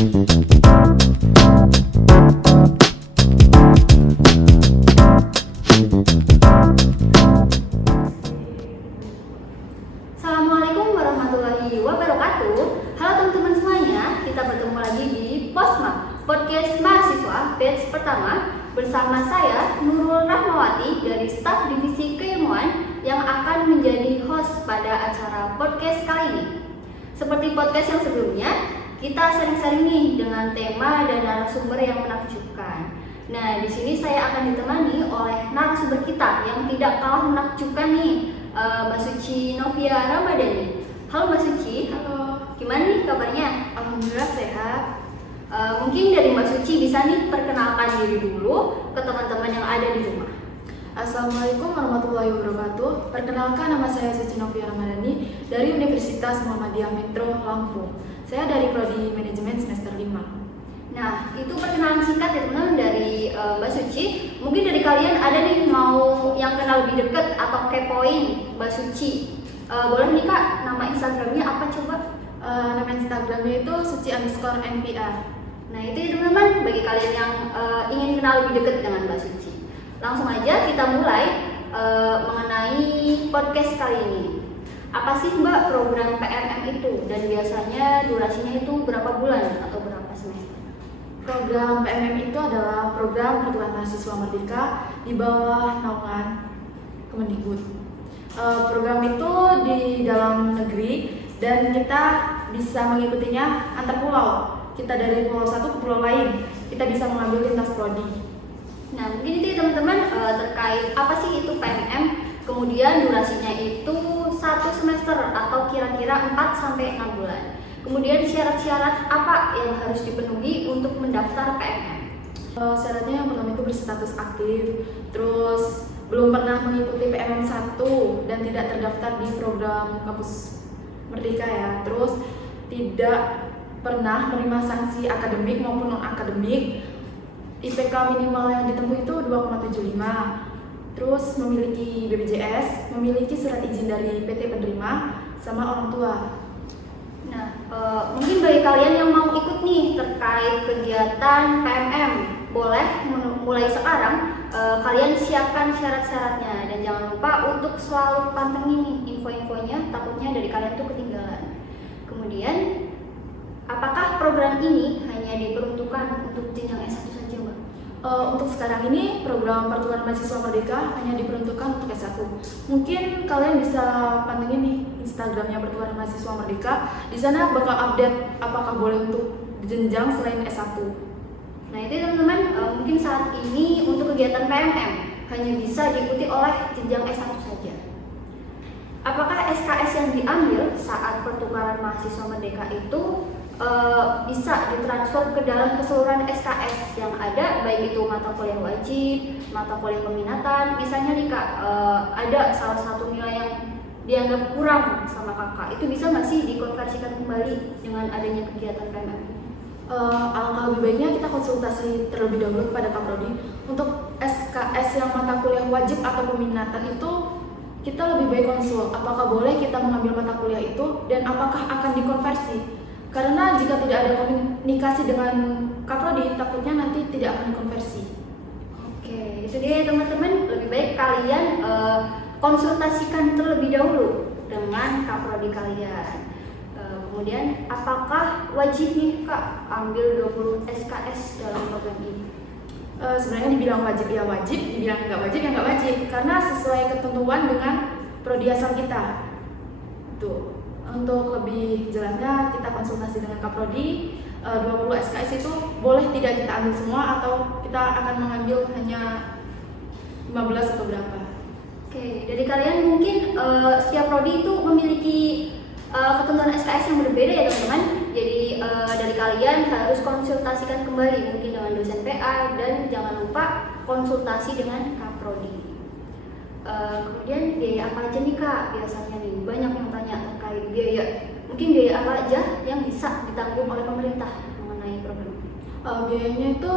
Assalamualaikum warahmatullahi wabarakatuh. Halo teman-teman semuanya, kita bertemu lagi di Posma, podcast mahasiswa batch pertama bersama saya Nurul Rahmawati dari staf divisi keilmuan yang akan menjadi host pada acara podcast kali ini. Seperti podcast yang sebelumnya, kita sering-sering nih dengan tema dan narasumber yang menakjubkan. Nah, di sini saya akan ditemani oleh narasumber kita yang tidak kalah menakjubkan nih, Mbak Suci Novia Ramadhani. Halo Mbak Suci. Halo. Gimana nih kabarnya? Alhamdulillah sehat. Mungkin dari Mbak Suci bisa nih perkenalkan diri dulu ke teman-teman yang ada di rumah. Assalamualaikum warahmatullahi wabarakatuh. Perkenalkan, nama saya Suci Novia Ramadhani dari Universitas Muhammadiyah Metro Lampung. Saya dari Prodi Manajemen semester 5. Nah, itu perkenalan singkat ya teman-teman dari Mbak Suci. Mungkin dari kalian ada nih mau yang kenal lebih dekat atau kepoin Mbak Suci. Boleh nih Kak, nama Instagramnya apa coba? Nama Instagramnya itu suci_NPR. Nah itu ya teman-teman, bagi kalian yang ingin kenal lebih dekat dengan Mbak Suci. Langsung aja kita mulai mengenai podcast kali ini. Apa sih Mbak program PMM itu? Dan biasanya durasinya itu berapa bulan atau berapa semester? Program PMM itu adalah program Pertukaran Mahasiswa Merdeka di bawah naungan Kemendikbud. Program itu di dalam negeri dan kita bisa mengikutinya antar pulau. Kita dari pulau satu ke pulau lain, kita bisa mengambil lintas prodi. Nah mungkin itu ya teman-teman terkait apa sih itu PMM, kemudian durasinya itu 1 semester atau kira-kira 4-6 bulan. Kemudian syarat-syarat apa yang harus dipenuhi untuk mendaftar PMM? Syaratnya yang pertama itu berstatus aktif, terus belum pernah mengikuti PMM 1 dan tidak terdaftar di program kampus Merdeka ya. Terus tidak pernah menerima sanksi akademik maupun non-akademik. IPK minimal yang ditempuh itu 2,75. Terus memiliki BPJS, memiliki surat izin dari PT penerima sama orang tua. Nah, mungkin bagi kalian yang mau ikut nih terkait kegiatan PMM, boleh mulai sekarang kalian siapkan syarat-syaratnya dan jangan lupa untuk selalu pantengin info-infonya, takutnya dari kalian tuh ketinggalan. Kemudian, apakah program ini hanya diperuntukkan untuk jenjang S1 saja, Mbak? Untuk sekarang ini program Pertukaran Mahasiswa Merdeka hanya diperuntukkan untuk S1. Mungkin kalian bisa pantengin nih Instagramnya Pertukaran Mahasiswa Merdeka. Di sana bakal update apakah boleh untuk jenjang selain S1. Nah itu teman-teman, mungkin saat ini untuk kegiatan PMM hanya bisa diikuti oleh jenjang S1 saja. Apakah SKS yang diambil saat Pertukaran Mahasiswa Merdeka itu bisa ditransfer ke dalam keseluruhan SKS yang ada, baik itu mata kuliah wajib, mata kuliah peminatan. Misalnya nih Kak, ada salah satu nilai yang dianggap kurang sama kakak, itu bisa nggak sih dikonversikan kembali dengan adanya kegiatan PMM? Alangkah lebih baiknya kita konsultasi terlebih dahulu kepada Kaprodi. Untuk SKS yang mata kuliah wajib atau peminatan itu kita lebih baik konsul apakah boleh kita mengambil mata kuliah itu dan apakah akan dikonversi. Karena jika tidak ada komunikasi dengan Kaprodi, takutnya nanti tidak akan dikonversi. Oke, itu dia teman-teman. Lebih baik kalian konsultasikan terlebih dahulu dengan Kaprodi kalian. Kemudian, apakah wajib nih Kak ambil 20 SKS dalam program ini? Sebenarnya dibilang wajib ya wajib, dibilang nggak wajib ya nggak wajib. Karena sesuai ketentuan dengan prodi asal kita. Tuh. Untuk lebih jelasnya kita konsultasi dengan Kaprodi. 20 SKS itu boleh tidak kita ambil semua atau kita akan mengambil hanya 15 atau berapa. Oke, dari kalian mungkin setiap prodi itu memiliki ketentuan SKS yang berbeda ya teman-teman. Jadi dari kalian harus konsultasikan kembali mungkin dengan dosen PA dan jangan lupa konsultasi dengan Kaprodi. Kemudian biaya apa aja nih Kak? Biasanya nih banyak yang tanya terkait biaya. Mungkin biaya apa aja yang bisa ditanggung oleh pemerintah mengenai program ini? Biayanya itu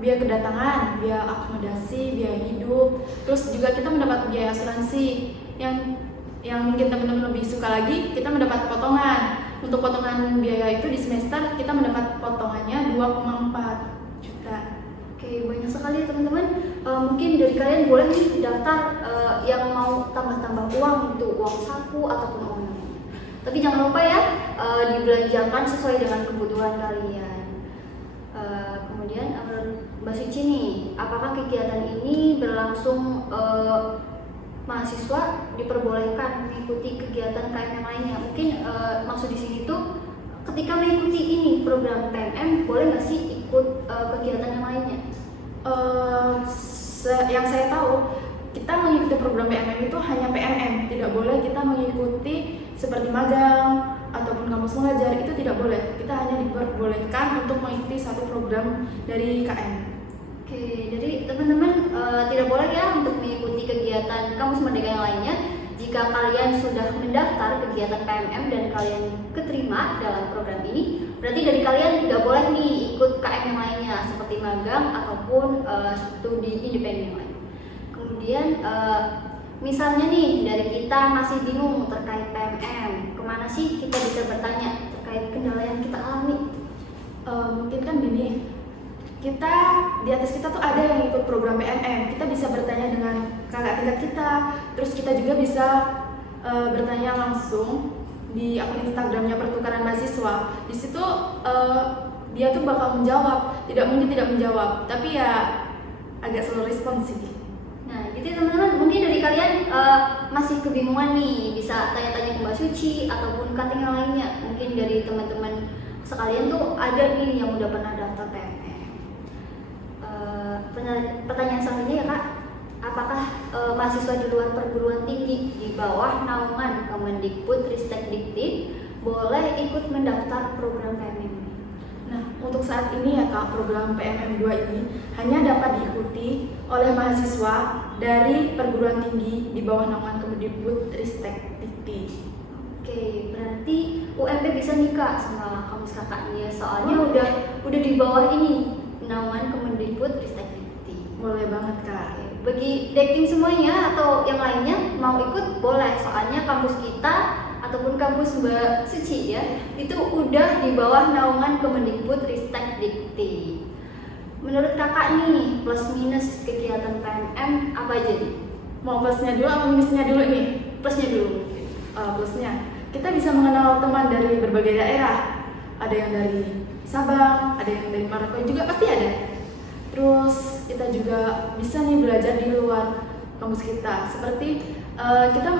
biaya kedatangan, biaya akomodasi, biaya hidup. Terus juga kita mendapat biaya asuransi yang mungkin teman-teman lebih suka lagi, kita mendapat potongan untuk potongan biaya itu di semester kita mendapat potongannya 2,4 juta. Oke, banyak sekali ya teman-teman. Mungkin dari kalian boleh nih daftar yang mau tambah-tambah uang gitu, uang saku ataupun uang lainnya. Tapi jangan lupa ya, dibelanjakan sesuai dengan kebutuhan kalian. Kemudian Mbak Suci nih, apakah kegiatan ini berlangsung mahasiswa diperbolehkan mengikuti kegiatan KM yang lainnya? Mungkin maksud di sini tuh ketika mengikuti ini program PMM boleh nggak sih ikut kegiatan yang lainnya? Yang saya tahu, kita mengikuti program PMM itu hanya PMM, tidak boleh kita mengikuti seperti magang ataupun kampus mengajar, itu tidak boleh. Kita hanya diperbolehkan untuk mengikuti satu program dari KM. Oke, jadi teman-teman tidak boleh ya untuk mengikuti kegiatan kampus merdeka yang lainnya. Jika kalian sudah mendaftar kegiatan PMM dan kalian keterima dalam program ini, berarti dari kalian nggak boleh nih ikut KM yang lainnya seperti magang ataupun studi independen yang lain. Kemudian misalnya nih dari kita masih bingung terkait PMM, kemana sih kita bisa bertanya terkait kendala yang kita alami? Mungkin kan gini, kita di atas kita tuh ada yang ikut program PMM, kita bisa bertanya dengan kakak tingkat kita, terus kita juga bisa bertanya langsung di akun Instagramnya pertukaran mahasiswa. Di situ dia tuh bakal menjawab, tidak mungkin tidak menjawab, tapi ya agak slow respons sih. Nah, gitu ya teman-teman, mungkin dari kalian masih kebingungan nih, bisa tanya-tanya ke Mbak Suci ataupun cutting yang lainnya. Mungkin dari teman-teman sekalian tuh ada nih yang udah pernah daftar PMM. Pertanyaan selanjutnya ya Kak, apakah mahasiswa di luar perguruan tinggi di bawah naungan Kemendikbudristekdikti boleh ikut mendaftar program PMM? Nah, untuk saat ini ya Kak, program PMM 2 ini hanya dapat diikuti oleh mahasiswa dari perguruan tinggi di bawah naungan Kemendikbudristekdikti. Oke, berarti UMP bisa nih Kak sama kampus kakaknya, soalnya udah di bawah ini naungan Kemendikbudristekdikti. Boleh banget Kak. Oke, bagi dekting semuanya atau yang lainnya mau ikut boleh, soalnya kampus kita ataupun kampus Mbak Suci ya itu udah di bawah naungan Kemendikbudristekdikti. Menurut kakak nih plus minus kegiatan PMM apa aja nih? Mau plusnya dulu atau minusnya dulu nih? Plusnya dulu. Plusnya, kita bisa mengenal teman dari berbagai daerah. Ada yang dari Sabang, ada yang dari Maroko juga pasti ada. Terus kita juga bisa nih belajar di luar kampus kita. Seperti kita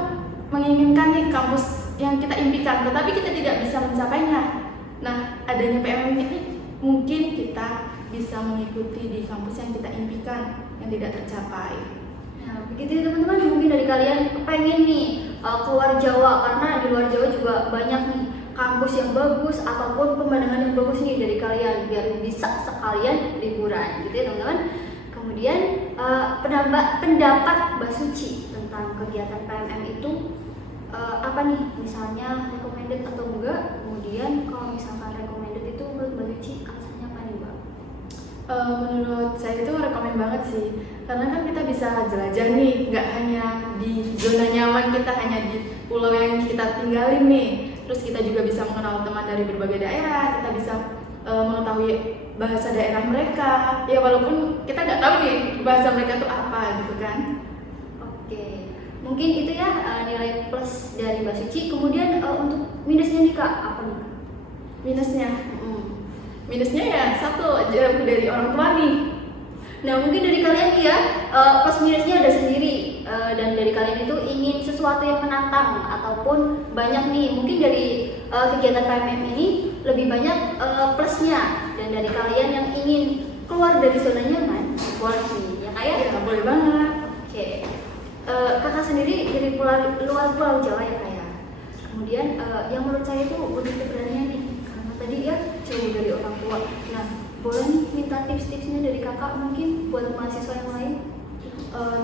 menginginkan nih kampus yang kita impikan, tetapi kita tidak bisa mencapainya. Nah, adanya PMM ini mungkin kita bisa mengikuti di kampus yang kita impikan yang tidak tercapai. Nah, begitu ya teman-teman, mungkin dari kalian kepengen nih keluar Jawa, karena di luar Jawa juga banyak nih kampus yang bagus ataupun pemandangan yang bagus nih dari kalian, biar bisa sekalian liburan gitu ya teman-teman. Kemudian pendapat Mbak Suci tentang kegiatan PMM itu apa nih, misalnya recommended atau enggak? Kemudian kalau misalkan recommended itu menurut Mbak Suci alasannya apa nih Mbak? Menurut saya itu rekomen banget sih, karena kan kita bisa jelajah nih, nggak hanya di zona nyaman kita, hanya di pulau yang kita tinggalin nih. Terus kita juga bisa mengenal teman dari berbagai daerah, kita bisa mengetahui bahasa daerah mereka. Ya walaupun kita nggak tahu nih bahasa mereka tuh apa gitu kan. Oke, mungkin itu ya nilai plus dari Mbak Suci. Kemudian untuk minusnya nih Kak, apa nih Kak? Minusnya? Minusnya ya satu, jauh dari orang tua nih. Nah mungkin dari kalian ya plus minusnya ada sendiri, dan dari kalian itu ingin sesuatu yang menantang ataupun banyak nih, mungkin dari kegiatan PMM ini lebih banyak plusnya, dan dari kalian yang ingin keluar dari zona nyaman boleh nih ya Kak ya? Ya boleh banget. Oke, kakak sendiri dari luar Pulau Jawa ya Kak ya? Kemudian yang menurut saya itu butuh keberanian nih, karena tadi ya jauh dari orang tua. Nah boleh nih minta tips-tipsnya dari kakak mungkin buat mahasiswa yang lain?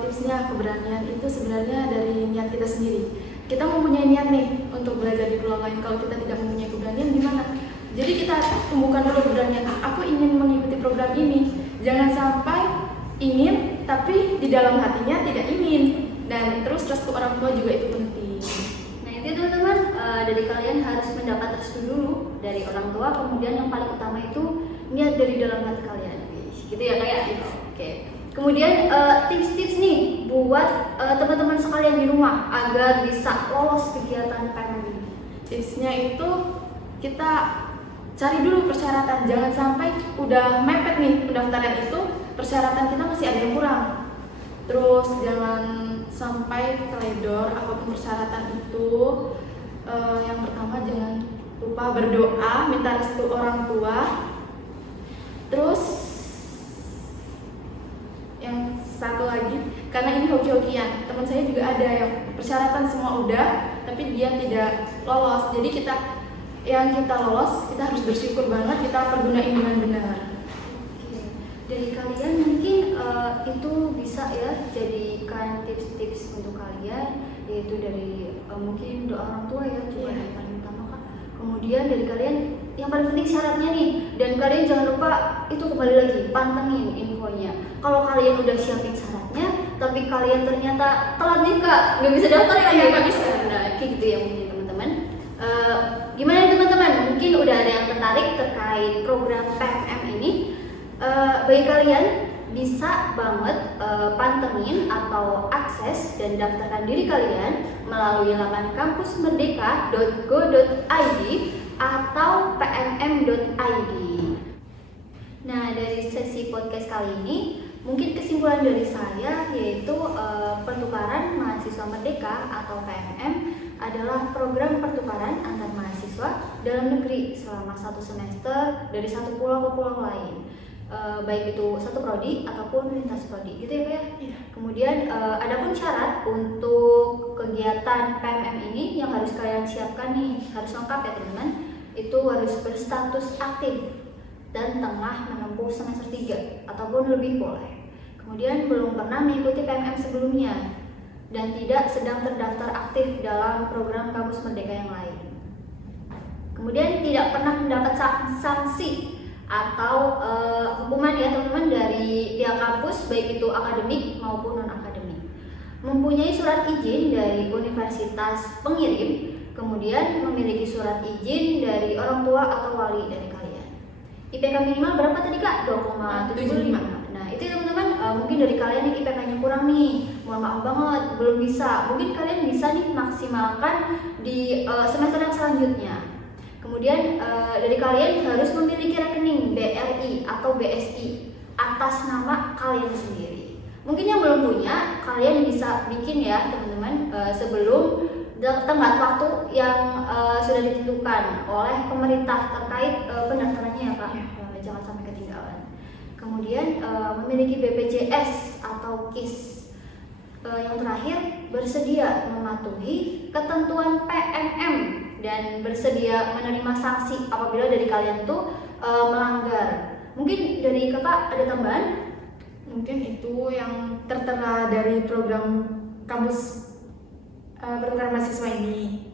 Tipsnya keberanian itu sebenarnya dari niat kita sendiri. Kita mempunyai niat nih untuk belajar di pulau lain, kalau kita tidak mempunyai keberanian gimana? Jadi kita tumbuhkan dulu keberanian. Aku ingin mengikuti program ini. Jangan sampai ingin tapi di dalam hatinya tidak ingin. Dan terus restu orang tua juga itu penting. Nah itu itu teman-teman, dari kalian harus mendapat restu dulu dari orang tua, kemudian yang paling utama itu niat dari dalam hati kalian. Gitu ya kayak. Oke. Kemudian tips-tips nih buat teman-teman sekalian di rumah agar bisa lolos kegiatan PMM ini. Tipsnya itu kita cari dulu persyaratan, jangan sampai udah mepet nih pendaftaran itu, persyaratan kita masih ada yang kurang. Terus jangan sampai teledor apapun persyaratan itu. Yang pertama jangan lupa berdoa, minta restu orang tua. Terus yang satu lagi, karena ini hoki-hokian, teman saya juga ada yang persyaratan semua udah, tapi dia tidak lolos. Jadi yang kita lolos, kita harus bersyukur banget, kita pergunain dengan benar. Oke. Dari kalian mungkin itu bisa ya jadikan tips-tips untuk kalian, yaitu dari mungkin doa orang tua ya, coba yang paling utama Kak. Kemudian dari kalian yang paling penting syaratnya nih, dan kalian jangan lupa itu kembali lagi pantengin infonya. Kalau kalian udah siapin syaratnya, tapi kalian ternyata telat nih Kak, nggak bisa daftar ya? Nggak bisa. Nah, kayak gitu ya mungkin teman-teman. Gimana nih teman-teman? Mungkin udah ada yang tertarik terkait program PMM ini. Bagi kalian bisa banget pantengin atau akses dan daftarkan diri kalian melalui laman kampusmerdeka.go.id atau pmm.id. Nah, dari sesi podcast kali ini mungkin kesimpulan dari saya yaitu pertukaran mahasiswa merdeka atau PMM adalah program pertukaran antar mahasiswa dalam negeri selama 1 semester dari satu pulau ke pulau lain. Baik itu satu prodi ataupun lintas prodi, gitu ya Pak ya? Iya. Kemudian adapun syarat untuk kegiatan PMM ini yang harus kalian siapkan nih, harus lengkap ya teman-teman. Itu harus berstatus aktif dan tengah menempuh semester 3 ataupun lebih boleh. Kemudian belum pernah mengikuti PMM sebelumnya dan tidak sedang terdaftar aktif dalam program Kampus Merdeka yang lain. Kemudian tidak pernah mendapat sanksi atau hukuman ya teman-teman dari pihak kampus, baik itu akademik maupun non-akademik. Mempunyai surat izin dari universitas pengirim, kemudian memiliki surat izin dari orang tua atau wali dari kalian. IPK minimal berapa tadi Kak? 2,75. Nah itu teman-teman, mungkin dari kalian yang IPK-nya kurang nih, mohon maaf banget, belum bisa. Mungkin kalian bisa nih maksimalkan di semester yang selanjutnya. Kemudian dari kalian harus memiliki rekening BRI atau BSI atas nama kalian sendiri. Mungkin yang belum punya, kalian bisa bikin ya teman-teman sebelum tenggat waktu yang sudah ditentukan oleh pemerintah terkait pendaftarannya ya Pak. Jangan sampai ketinggalan. Kemudian memiliki BPJS atau KIS. Yang terakhir, bersedia mematuhi ketentuan PMM dan bersedia menerima sanksi apabila dari kalian tuh melanggar. Mungkin dari Kakak ada tambahan? Mungkin itu yang tertera dari program kampus pertukaran mahasiswa ini.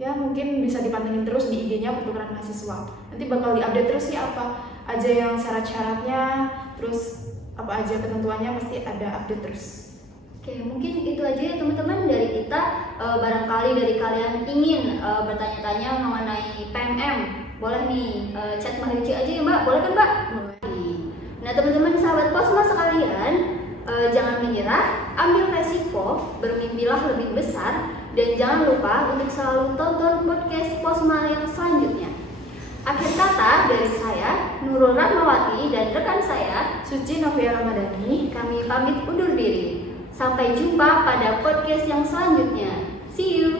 Ya mungkin bisa dipantengin terus di IG-nya pertukaran mahasiswa. Nanti bakal diupdate terus sih apa aja yang syarat-syaratnya, terus apa aja ketentuannya pasti ada update terus. Oke, mungkin itu aja ya teman-teman dari kita. Barangkali dari kalian ingin bertanya-tanya mengenai PMM, boleh nih chat Mbak Yuci aja ya Mbak, boleh kan Mbak? Boleh. Nah teman-teman sahabat Posma sekalian, jangan menyerah, ambil resiko, bermimpilah lebih besar, dan jangan lupa untuk selalu tonton podcast Posma yang selanjutnya. Akhir kata dari saya, Nurul Rahmawati dan rekan saya, Suci Novia Ramadhani, kami pamit undur diri. Sampai jumpa pada podcast yang selanjutnya. See you!